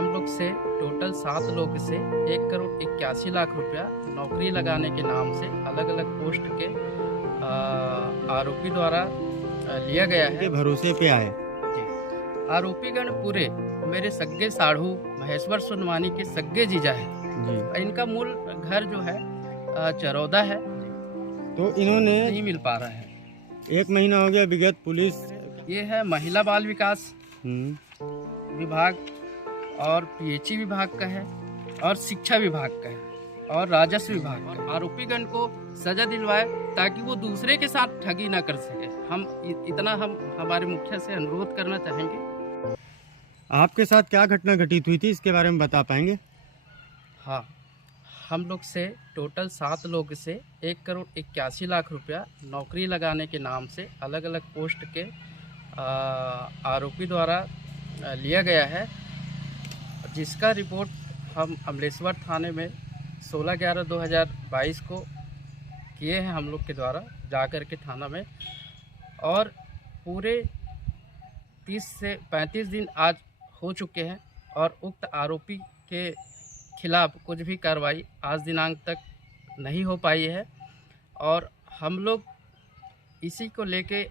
हम लोग से टोटल 7 लोग से 1,81,00,000 रुपया नौकरी लगाने के नाम से अलग अलग पोस्ट के आरोपी द्वारा लिया गया के है। भरोसे पे आए। जी। आरोपीगण पूरे मेरे सग्गे साढ़ू महेश्वर सोनवानी के सग्गे जीजा है। जी। इनका मूल घर जो है चरौदा है, तो इन्होंने नहीं मिल पा रहा है। 1 महीना हो गया विगत पुलिस ये है महिला बाल विकास विभाग और पीएचई विभाग का है और शिक्षा विभाग का है और राजस्व विभाग का। आरोपीगण को सजा दिलवाए ताकि वो दूसरे के साथ ठगी ना कर सके। हम हमारे मुखिया से अनुरोध करना चाहेंगे। आपके साथ क्या घटना घटित हुई थी, इसके बारे में बता पाएंगे? हाँ, हम लोग से टोटल 7 लोग से 1,81,00,000 रुपया नौकरी लगाने के नाम से अलग अलग पोस्ट के आरोपी द्वारा लिया गया है, जिसका रिपोर्ट हम अमलेश्वर थाने में 16/11/2022 को किए हैं हम लोग के द्वारा जा कर के थाना में। और पूरे 30 से 35 दिन आज हो चुके हैं और उक्त आरोपी के खिलाफ कुछ भी कार्रवाई आज दिनांक तक नहीं हो पाई है। और हम लोग इसी को लेके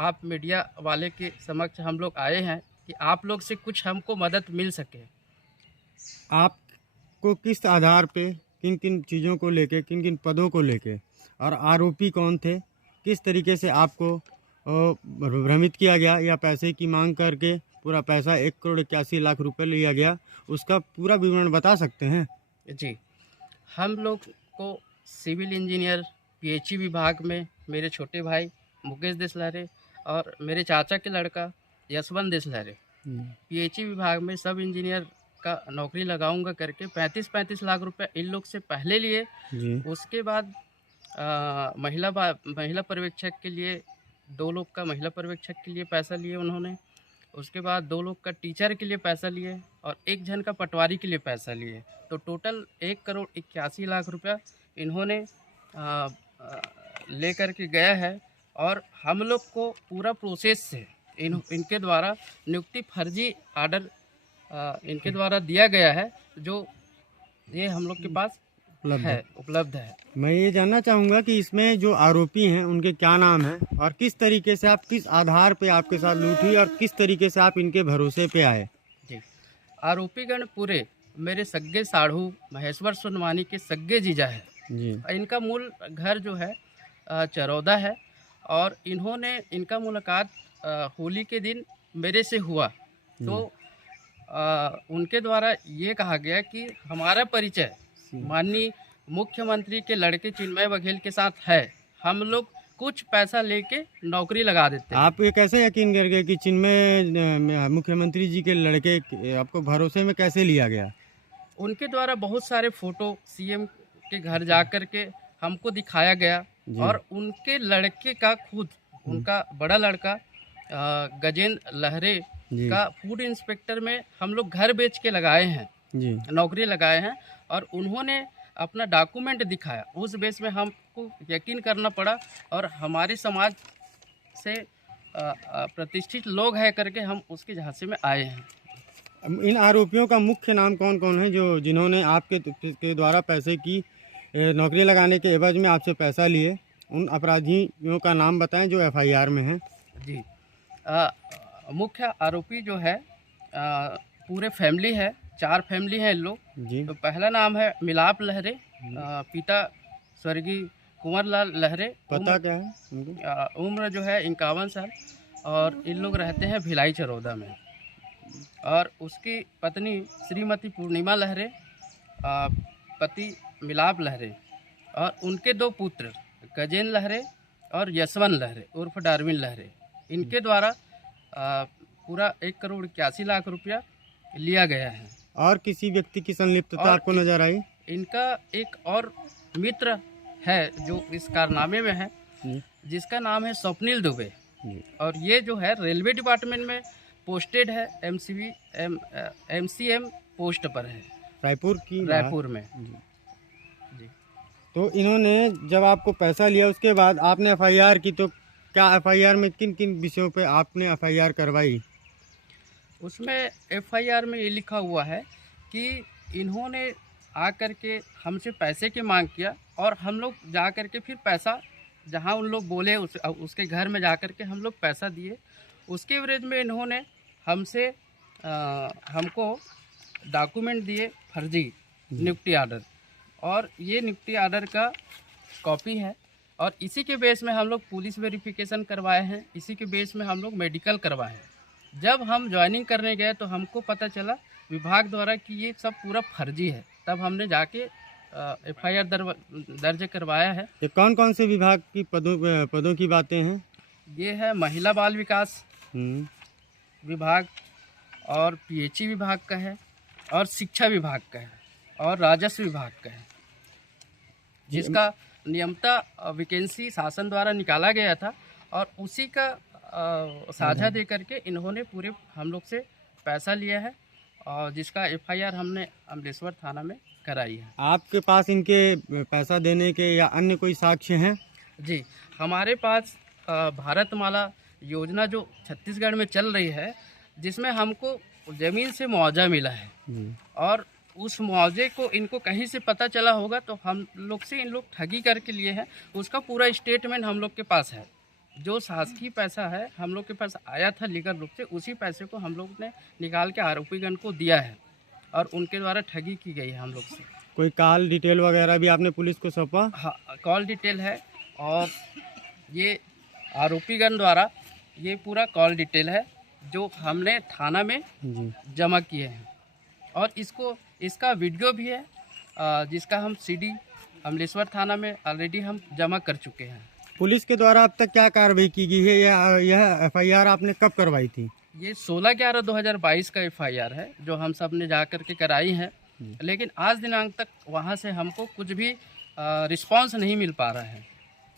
आप मीडिया वाले के समक्ष हम लोग आए हैं कि आप लोग से कुछ हमको मदद मिल सके। आपको किस आधार पे, किन किन चीज़ों को लेके, किन किन पदों को लेके और आरोपी कौन थे, किस तरीके से आपको भ्रमित किया गया या पैसे की मांग करके पूरा पैसा 1,81,00,000 रुपये लिया गया, उसका पूरा विवरण बता सकते हैं? जी, हम लोग को सिविल इंजीनियर पीएचई विभाग में मेरे छोटे भाई मुकेश देसलहरे और मेरे चाचा के लड़का यशवंत देसलहरे पीएचई विभाग में सब इंजीनियर का नौकरी लगाऊंगा करके 35 लाख रुपए इन लोग से पहले लिए। उसके बाद महिला पर्यवेक्षक के लिए 2 लोग का महिला पर्यवेक्षक के लिए पैसा लिए उन्होंने। उसके बाद 2 लोग का टीचर के लिए पैसा लिए और 1 जन का पटवारी के लिए पैसा लिए। तो टोटल 1,81,00,000 रुपया इन्होंने ले कर के गया है। और हम लोग को पूरा प्रोसेस से इनके द्वारा नियुक्ति फर्जी आर्डर इनके द्वारा दिया गया है, जो ये हम लोग के पास उपलब्ध है। मैं ये जानना चाहूँगा कि इसमें जो आरोपी हैं उनके क्या नाम हैं और किस तरीके से किस आधार पे आपके साथ लूट हुई और किस तरीके से आप इनके भरोसे पे आए? जी, आरोपीगण पूरे मेरे सग्गे साढ़ू महेश्वर सोनवानी के सग्गे जीजा है। जी। इनका मूल घर जो है चरौदा है और इनका मुलाकात होली के दिन मेरे से हुआ। तो उनके द्वारा ये कहा गया कि हमारा परिचय माननीय मुख्यमंत्री के लड़के चिन्मय बघेल के साथ है, हम लोग कुछ पैसा लेके नौकरी लगा देते हैं। आप ये कैसे यकीन कर गए कि चिन्मय मुख्यमंत्री जी के लड़के आपको भरोसे में कैसे लिया गया? उनके द्वारा बहुत सारे फोटो सीएम के घर जा कर के हमको दिखाया गया और उनके लड़के का खुद उनका बड़ा लड़का गजेंद्र लहरे का फूड इंस्पेक्टर में हम लोग घर बेच के लगाए हैं, नौकरी लगाए हैं और उन्होंने अपना डॉक्यूमेंट दिखाया। उस बेस में हमको यकीन करना पड़ा और हमारे समाज से प्रतिष्ठित लोग है करके हम उसके झांसे में आए हैं। इन आरोपियों का मुख्य नाम कौन कौन है जिन्होंने आपके के द्वारा पैसे की नौकरी लगाने के एवज में आपसे पैसा लिए? उन अपराधियों का नाम बताएं जो एफआईआर में हैं। जी, मुख्य आरोपी जो है पूरे फैमिली है, 4 फैमिली है लोग। तो पहला नाम है मिलाप लहरे, पिता स्वर्गीय कुंवरलाल लहरे। पता क्या है? उम्र जो है 51 साल और इन लोग रहते हैं भिलाई चरौदा में। और उसकी पत्नी श्रीमती पूर्णिमा लहरे, पति मिलाप लहरे और उनके 2 पुत्र गजेंद्र लहरे और यशवंत लहरे उर्फ डार्विन लहरे। इनके द्वारा पूरा 1,81,00,000 रुपया लिया गया है। और किसी व्यक्ति की संलिप्तता आपको नजर आई? इनका एक और मित्र है जो इस कारनामे में है, जिसका नाम है स्वप्निल दुबे और ये जो है रेलवे डिपार्टमेंट में पोस्टेड है, MCM पोस्ट पर है, रायपुर में। जी। तो इन्होंने जब आपको पैसा लिया उसके बाद आपने एफआईआर की, तो क्या एफआईआर में किन किन विषयों पे आपने एफआईआर करवाई? उसमें एफआईआर में ये लिखा हुआ है कि इन्होंने आकर के हमसे पैसे की मांग किया और हम लोग जा कर के फिर पैसा जहां उन लोग बोले उसके घर में जा कर के हम लोग पैसा दिए। उसके एवरेज में इन्होंने हमसे हमको डॉक्यूमेंट दिए फर्जी नियुक्ति आर्डर, और ये नियुक्ति आर्डर का कॉपी है। और इसी के बेस में हम लोग पुलिस वेरिफिकेशन करवाए हैं, इसी के बेस में हम लोग मेडिकल करवाए हैं। जब हम ज्वाइनिंग करने गए तो हमको पता चला विभाग द्वारा कि ये सब पूरा फर्जी है, तब हमने जाके एफआईआर दर्ज करवाया है। ये कौन कौन से विभाग की पदों की बातें हैं? ये है महिला बाल विकास विभाग, और पीएचई विभाग का है, और शिक्षा विभाग का है, और राजस्व विभाग का है, जिसका नियमता वैकेंसी शासन द्वारा निकाला गया था, और उसी का साझा दे करके इन्होंने पूरे हम लोग से पैसा लिया है, और जिसका एफआईआर हमने अमलेश्वर थाना में कराई है। आपके पास इनके पैसा देने के या अन्य कोई साक्ष्य हैं? जी, हमारे पास भारतमाला योजना जो छत्तीसगढ़ में चल रही है, जिसमें हमको ज़मीन से मुआवजा मिला है, और उस मुआवजे को इनको कहीं से पता चला होगा तो हम लोग से इन लोग ठगी करके लिए हैं। उसका पूरा स्टेटमेंट हम लोग के पास है। जो शासकीय पैसा है हम लोग के पास आया था लीगल रूप से, उसी पैसे को हम लोग ने निकाल के आरोपीगण को दिया है, और उनके द्वारा ठगी की गई है हम लोग से। कोई कॉल डिटेल वगैरह भी आपने पुलिस को सौंपा? हाँ, कॉल डिटेल है, और ये आरोपीगण द्वारा ये पूरा कॉल डिटेल है जो हमने थाना में जमा किए हैं, और इसका वीडियो भी है, जिसका हम सीडी अमलेश्वर थाना में ऑलरेडी हम जमा कर चुके हैं। पुलिस के द्वारा अब तक क्या कार्रवाई की गई है? यह एफआईआर आपने कब करवाई थी? ये 16/11/2022 का एफआईआर है जो हम सब ने जा कर के कराई है, लेकिन आज दिनांक तक वहाँ से हमको कुछ भी रिस्पांस नहीं मिल पा रहा है।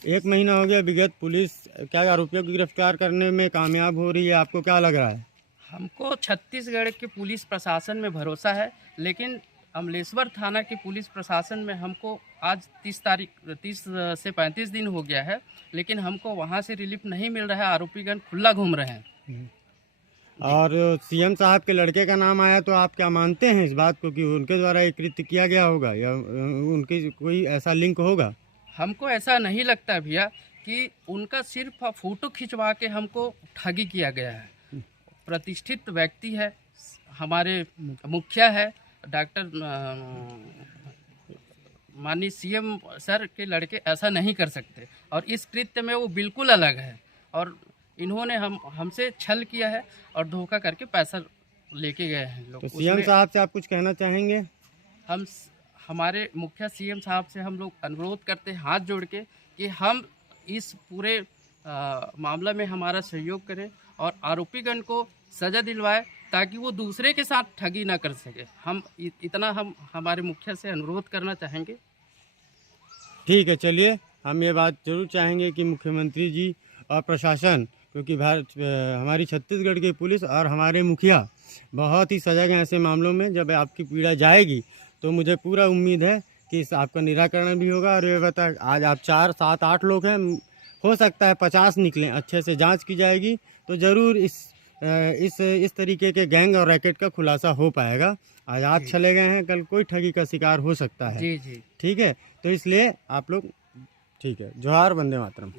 1 महीना हो गया विगत, पुलिस क्या आरोपियों को गिरफ्तार करने में कामयाब हो रही है? आपको क्या लग रहा है? हमको छत्तीसगढ़ के पुलिस प्रशासन में भरोसा है, लेकिन अमलेश्वर थाना के पुलिस प्रशासन में हमको आज 30 से 35 दिन हो गया है, लेकिन हमको वहाँ से रिलीफ नहीं मिल रहा है। आरोपीगण खुला घूम रहे हैं। और सीएम साहब के लड़के का नाम आया, तो आप क्या मानते हैं इस बात को कि उनके द्वारा ये कृत्य किया गया होगा, या उनकी कोई ऐसा लिंक होगा? हमको ऐसा नहीं लगता भैया कि उनका सिर्फ फोटो खिंचवा के हमको ठगी किया गया है। प्रतिष्ठित व्यक्ति है, हमारे मुखिया है, डॉक्टर माननीय सीएम सर के लड़के ऐसा नहीं कर सकते, और इस कृत्य में वो बिल्कुल अलग है, और इन्होंने हमसे छल किया है और धोखा करके पैसा लेके गए हैं लोग। तो सीएम साहब से आप कुछ कहना चाहेंगे? हमारे मुखिया सीएम साहब से हम लोग अनुरोध करते हैं हाथ जोड़ के कि हम इस पूरे मामला में हमारा सहयोग करें और आरोपीगण को सज़ा दिलवाए, ताकि वो दूसरे के साथ ठगी ना कर सके। हम हमारे मुखिया से अनुरोध करना चाहेंगे। ठीक है, चलिए, हम ये बात जरूर चाहेंगे कि मुख्यमंत्री जी और प्रशासन, क्योंकि हमारी छत्तीसगढ़ की पुलिस और हमारे मुखिया बहुत ही सजग हैं ऐसे मामलों में। जब आपकी पीड़ा जाएगी तो मुझे पूरा उम्मीद है कि इस आपका निराकरण भी होगा। और ये बता, आज आप 4, 7, 8 लोग हैं, हो सकता है 50 निकलें। अच्छे से जांच की जाएगी तो ज़रूर इस तरीके के गैंग और रैकेट का खुलासा हो पाएगा। आज आप चले गए हैं, कल कोई ठगी का शिकार हो सकता है। जी जी, ठीक है, तो इसलिए आप लोग, ठीक है, जोहार, वंदे मातरम।